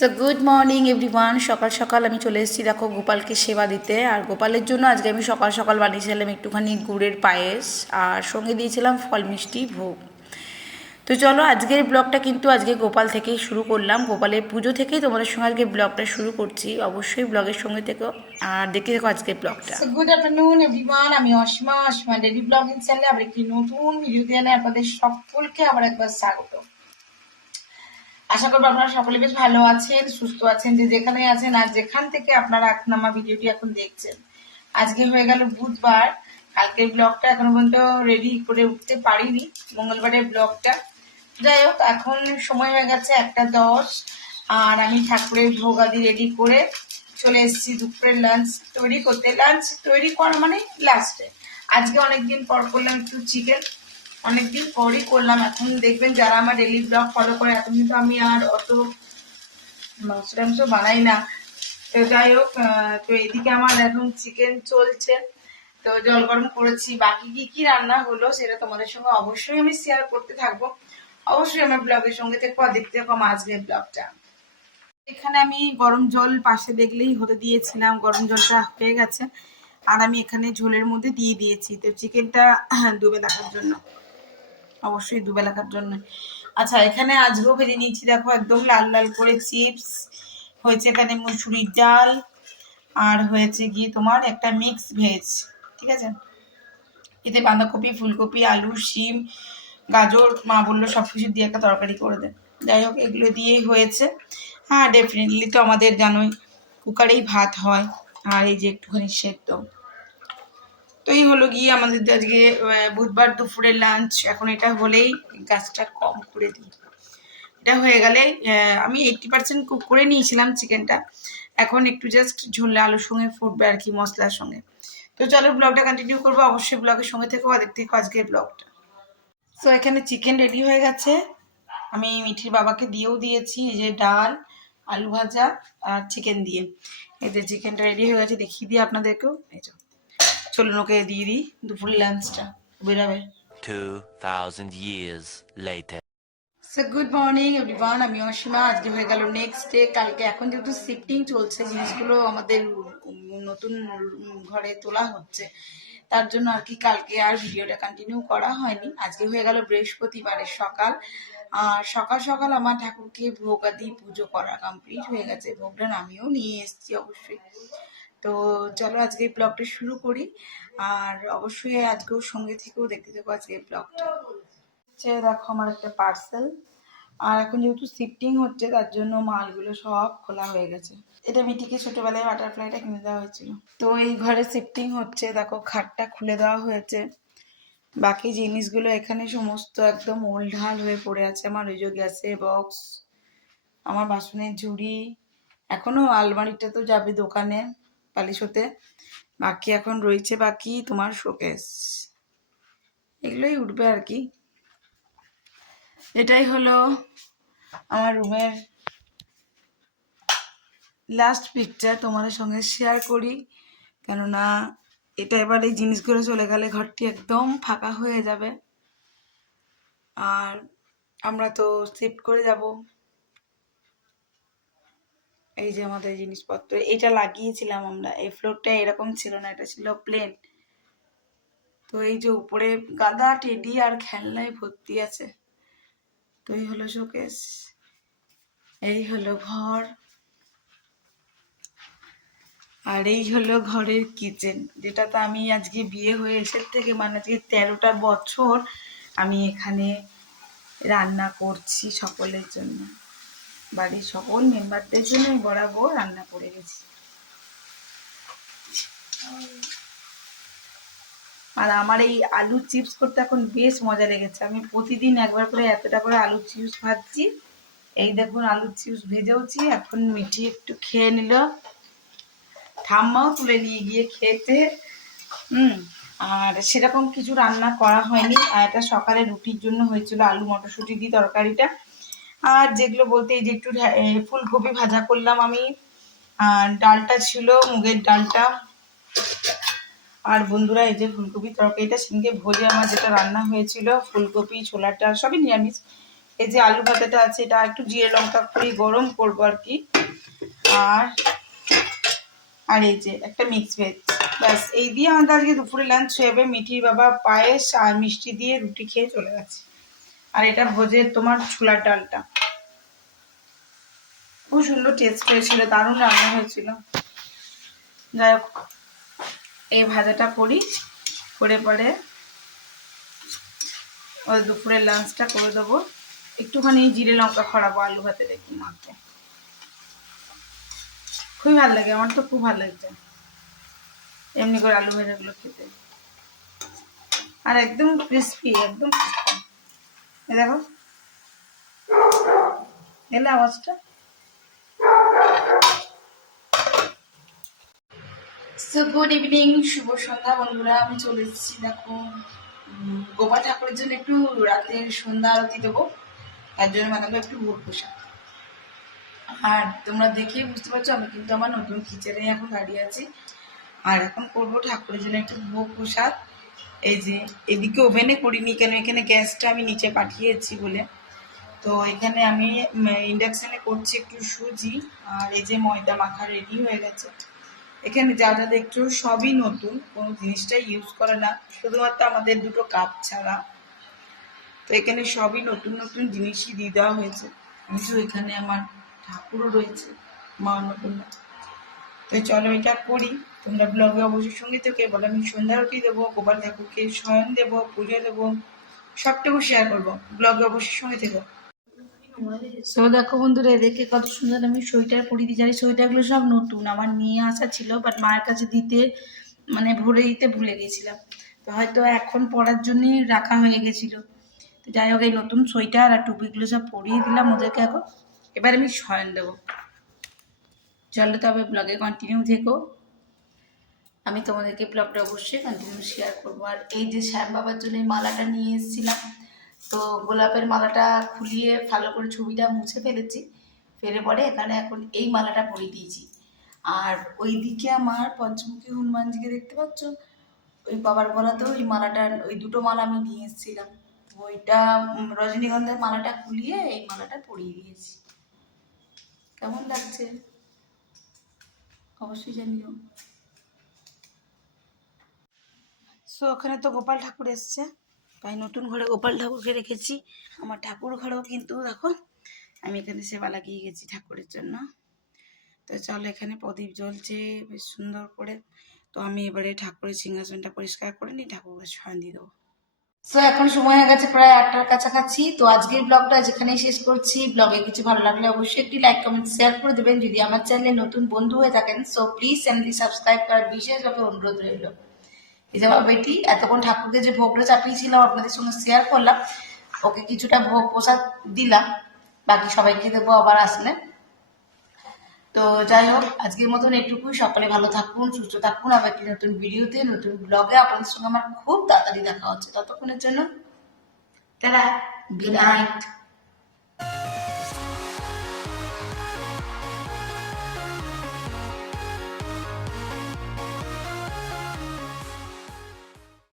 So good morning everyone. সকাল সকাল আমি চলে এসেছি দেখো গোপালকে সেবা দিতে। আর গোপালের জন্য আজকে আমি সকাল সকাল বানিয়েছিলাম একটুখানি গুড়ের পায়েস, আর সঙ্গে দিয়েছিলাম ফল মিষ্টি ভোগ। তো চলো আজকের ব্লগটা কিন্তু আজকে গোপাল থেকেই শুরু করলাম, গোপালের পুজো থেকেই তোমাদের সঙ্গে আজকে ব্লগটা শুরু করছি। অবশ্যই ব্লগের সঙ্গে থেকো আর দেখতে দেখো আজকের ব্লগটা। গুড আফটারনুন এভরিওয়ান, আমি অসীমা ডেইলি ব্লগিং চ্যানেলে আবার একটি নতুন ভিডিও দিয়ে আপনাদের সকলকে আবার একবার স্বাগত। আশা করবো আপনারা সকলে বেশ ভালো আছেন, সুস্থ আছেন, যে যেখানে আছেন আর যেখান থেকে আপনারা এখন আমার ভিডিওটি এখন দেখছেন। আজকে হয়ে গেল বুধবার, কালকের ব্লগটা এখনো পর্যন্ত রেডি করে উঠতে পারিনি, মঙ্গলবারের ব্লগটা। যাই হোক, এখন সময় হয়ে গেছে 1:10, আর আমি ঠাকুরের ভোগ আদি রেডি করে চলে এসেছি দুপুরের লাঞ্চ তৈরি করতে। লাঞ্চ তৈরি করা মানে লাস্টে আজকে অনেকদিন পর করলাম একটু চিকেন, অনেকদিন পরই করলাম। এখন দেখবেন যারা আমার ডেইলি ব্লগ ফলো করে, এখন কিন্তু আমি আর অত মাংস বানাই না। তো যাই হোক, তো এদিকে আমার এখন চিকেন চলছে, তো জল গরম করেছি। বাকি কি কি রান্না হলো সেটা তোমাদের সঙ্গে অবশ্যই আমি শেয়ার করতে থাকবো। অবশ্যই আমার ব্লগের সঙ্গে থেকে দেখতে থাকো আমার আজকের ব্লগটা। এখানে আমি গরম জল পাশে দেখলেই হতে দিয়েছিলাম, গরম জলটা হয়ে গেছে, আর আমি এখানে ঝোলের মধ্যে দিয়ে দিয়েছি তো চিকেনটা ডুবে রাখার জন্য, অবশ্যই ডুবে রাখার জন্য। আচ্ছা, এখানে আজকেও ভেজে নিয়েছি দেখো একদম লাল লাল করে চিপস হয়েছে, এখানে মুসুরির ডাল, আর হয়েছে গিয়ে তোমার একটা মিক্স ভেজ, ঠিক আছে। এতে বাঁধাকপি, ফুলকপি, আলু, শিম, গাজর, মা বললো সব কিছু দিয়ে একটা তরকারি করে দেন। যাই হোক, এগুলো দিয়েই হয়েছে। হ্যাঁ, ডেফিনেটলি তো আমাদের জানোই কুকারেই ভাত হয়, আর এই যে একটুখানি সেদ্ধ। তো এই হলো গিয়ে আমাদের আজকে বুধবার দুপুরের লাঞ্চ। এখন এটা হলেই গ্যাসটা কম করে দিই, এটা হয়ে গেলে আমি 80% কুক করে নিয়েছিলাম চিকেনটা, এখন একটু জাস্ট ঝোলে আলুর সঙ্গে ফুটবে আর কি, মশলার সঙ্গে। তো চলো ব্লগটা কন্টিনিউ করবো, অবশ্যই ব্লগের সঙ্গে থেকো আর দেখতে থাকো আজকের ব্লগটা। তো এখানে চিকেন রেডি হয়ে গেছে, আমি মিঠির বাবাকে দিয়েও দিয়েছি। এই যে ডাল, আলু ভাজা আর চিকেন দিয়ে, এই যে চিকেনটা রেডি হয়ে গেছে, দেখিয়ে দিই আপনাদেরকেও। এই যে চলুন ওকে দিয়ে দিই দুপুরের লাঞ্চটা, বেরাবে। 2000 years later. So good morning everyone, আমি অসীমা। আজকে হয়ে গেল নেক্সট ডে। কালকে এখন যেহেতু শিফটিং চলছে, জিনিসগুলো আমাদের নতুন ঘরে তোলা হচ্ছে, তার জন্য আর কি কালকে আর ভিডিওটা কন্টিনিউ করা হয়নি। আজকে হয়ে গেল বৃহস্পতিবারের সকাল, আর সকাল সকাল আমার ঠাকুরকে ভোগ আদি পুজো করা কমপ্লিট হয়ে গেছে, ভোগটা আমিও নিয়ে এসেছি অবশ্যই। তো চলো আজকে ব্লগটা শুরু করি, আর অবশ্যই আজকেও সঙ্গে থেকেও দেখতে থাকো আজকে ব্লগটা। দেখো আমার একটা পার্সেল, আর এখন যেহেতু শিফটিং হচ্ছে তার জন্য মালগুলো সব খোলা হয়ে গেছে। এটা মিটিকে ছোটবেলায় বাটারফ্লাইটা কিনে দেওয়া হয়েছিল। তো এই ঘরে শিফটিং হচ্ছে, দেখো খাটটা খুলে দেওয়া হয়েছে, বাকি জিনিসগুলো এখানে সমস্ত একদম ওলঢাল হয়ে পড়ে আছে। আমার ওই যে গ্যাসের বক্স, আমার বাসনের ঝুড়ি, এখনো আলমারিটা তো যাবে দোকানে পালিশ হতে, বাকি এখন রয়েছে বাকি তোমার শোকেস, এগুলোই উঠবে আর কি। এটাই হলো আমার রুমের লাস্ট পিকচার, তোমাদের সঙ্গে শেয়ার করি, কেননা এটা এবার এই জিনিসগুলো চলে গেলে ঘরটি একদম ফাঁকা হয়ে যাবে, আর আমরা তো শিফট করে যাব। এই যে আমাদের জিনিসপত্র, এটা লাগিয়েছিলাম আমরা, এই ফ্লোরটা এরকম ছিল না, এটা ছিল প্লেন। তো এই যে উপরে গাদা টেডি আর খেলনায় ভর্তি আছে। তো এই হলো শোকেস, এই হলো ঘর, আর এই হলো ঘরের কিচেন, যেটাতে আমি আজকে বিয়ে হয়ে এসে থেকে মানে আজকে 13টা বছর আমি এখানে রান্না করছি সকলের জন্য, বাড়ির সকল মেম্বারদের জন্য আমি বরাবর রান্না করে গেছি। আর আমার এই আলু চিপস করতে এখন বেশ মজা লেগেছে, আমি প্রতিদিন একবার করে এতটা করে আলু চিপস ভাজছি। এই দেখুন আলু চিপস ভেজেওছি, এখন মিঠি একটু খেয়ে নিল, ঠাম্মাও তুলে নিয়ে গিয়ে খেয়েছে। আর সেরকম কিছু রান্না করা হয়নি, আর এটা সকালে রুটির জন্য হয়েছিল, আলু মটরশুঁটি দিয়ে তরকারিটা। আর যেগুলো বলতে এই যে একটু ফুলকপি ভাজা করলাম আমি, আর ডালটা ছিল মুগের ডালটা। আর বন্ধুরা এই যে ফুলকপি তরকারিটা সেদিনকে ভোজে আমার যেটা রান্না হয়েছিল, ফুলকপি ছোলার ডাল সবই নিরামিষ, এই যে আলু ভাতেটা আছে এটা একটু জিরে লঙ্কা করে গরম করবো আর কি। আর আর এই যে একটা মিক্স ভেজ, ব্যাস এই দিয়ে আমাদের আজকে দুপুরে লাঞ্চ হয়ে যাবে। মিঠির বাবা পায়েস আর মিষ্টি দিয়ে রুটি খেয়ে চলে গেছে। আর এটা ভোজের তোমার ছোলার ডালটা খুব সুন্দর টেস্ট হয়েছিল, দারুণ রান্না হয়েছিল। যাই হোক এই ভাজাটা করি, করে পরে ওই দুপুরের লাঞ্চটা করে দেবো। একটুখানি জিরে লঙ্কা খড়াবো আলু ভাতে একটু মাখতে, খুবই ভালো লাগে, আমার তো খুব ভালো লাগছে এমনি করে আলু ভাজাগুলো খেতে। আর একদম ক্রিস্পি, একদম crispy। এই দেখো এলে আওয়াজটা। সো গুড ইভিনিং, শুভ সন্ধ্যা বন্ধুরা। আমি চলে এসেছি দেখো গোপাল ঠাকুরের জন্য একটু রাতের সন্ধ্যা আরতি দেবো, তার জন্য বানাবো একটু ভোগ প্রসাদ। আর তোমরা দেখেই বুঝতে পারছো আমি কিন্তু আমার নতুন কিচেনে এখন দাঁড়িয়ে আছি। আর এখন করবো ঠাকুরের জন্য একটু ভোগ প্রসাদ। এই যে এদিকে ওভেনে করিনি, কেন এখানে গ্যাসটা আমি নিচে পাঠিয়েছি বলে। তো এখানে আমি ইন্ডাকশানে করছি একটু সুজি। আর এই যে ময়দা মাখা রেডি হয়ে গেছে। এখানে যা যা দেখছো সবই নতুন, কোনো জিনিসটাই ইউজ করে না, শুধুমাত্র আমাদের দুটো কাপ ছাড়া। তো এখানে সবই নতুন নতুন জিনিসই দিয়ে দেওয়া হয়েছে। কিন্তু এখানে আমার ঠাকুরও রয়েছে, মা অন্নপূর্ণা। তো চলো এটা করি, তোমরা ব্লগে অবশ্যই সঙ্গে থেকে বলো। আমি সন্ধ্যা আরতি দেবো, গোপাল ঠাকুরকে শয়ন দেবো, পুজো দেবো, সবটুকু শেয়ার করবো, ব্লগে অবশ্যই সঙ্গে থেকো। সো দেখো বন্ধুরা এদেরকে কত সুন্দর আমি সোয়েটার পরিয়ে দিই। জানি সোয়েটারগুলো সব নতুন, আমার নিয়ে আসা ছিল, বাট মায়ের কাছে দিতে মানে ভরে দিতে ভুলে গেছিলাম। তো হয়তো এখন পরার জন্যই রাখা হয়ে গেছিল। তো যাই হোক এই নতুন সোয়েটার আর টুপিগুলো সব পরিয়ে দিলাম ওদেরকে এখন। এবার আমি শয়ন দেবো। চলো তবে ব্লগে কন্টিনিউ থেকো, আমি তোমাদেরকে ব্লগটা অবশ্যই কন্টিনিউ শেয়ার করবো। আর এই যে শ্যাম বাবার জন্য এই মালাটা নিয়ে এসেছিলাম, তো গোলাপের মালাটা খুলিয়ে ভালো করে ছবিটা মুছে ফেলেছি, ফেলে পরে এখানে এখন এই মালাটা পরিয়ে দিয়েছি। আর ওইদিকে আমার পঞ্চমুখী হনুমানজিকে দেখতে পাচ্ছ, ওই বাবার গলাতেও ওই মালাটা, ওই দুটো মালা আমি নিয়ে এসেছিলাম। ওইটা রজনীগন্ধার মালাটা খুলিয়ে এই মালাটা পরিয়ে দিয়েছি। কেমন লাগছে অবশ্যই জানিও। সো ওখানে তো গোপাল ঠাকুর এসছে, তাই নতুন ঘরে গোপাল ঠাকুরকে রেখেছি। আমার ঠাকুর ঘরেও কিন্তু দেখো আমি এখানে সেবা লাগিয়ে গেছি ঠাকুরের জন্য। তো চলো এখানে প্রদীপ জ্বলছে বেশ সুন্দর করে। তো আমি এবারে ঠাকুরের সিংহাসনটা পরিষ্কার করে নিই, ঠাকুরকে শয়ন দিয়ে দেবো। সো এখন সময় হয়ে গেছে প্রায় 8টার কাছাকাছি। তো আজকের ব্লগটা যেখানেই শেষ করছি। ব্লগে কিছু ভালো লাগলে অবশ্যই একটি লাইক কমেন্ট শেয়ার করে দেবেন। যদি আমার চ্যানেলে নতুন বন্ধু হয়ে থাকেন সো প্লিজ চ্যানেলটি সাবস্ক্রাইব করার বিশেষভাবে অনুরোধ রইল। এই যে আমার বেটি এতক্ষণ ঠাকুরকে যে ভোগটা চাপিয়েছিলাম আপনাদের সঙ্গে শেয়ার করলাম, ওকে কিছুটা ভোগ প্রসাদ দিলাম, বাকি সবাইকে দেবো আবার আসলে। তো যাই হোক আজকের মতন এটুকুই। সকালে ভালো থাকুন, সুস্থ থাকুন। আবার একটি নতুন ভিডিওতে নতুন ব্লগে আপনাদের সঙ্গে আমার খুব তাড়াতাড়ি দেখা হচ্ছে। ততক্ষণের জন্য টাটা, গুড নাইট।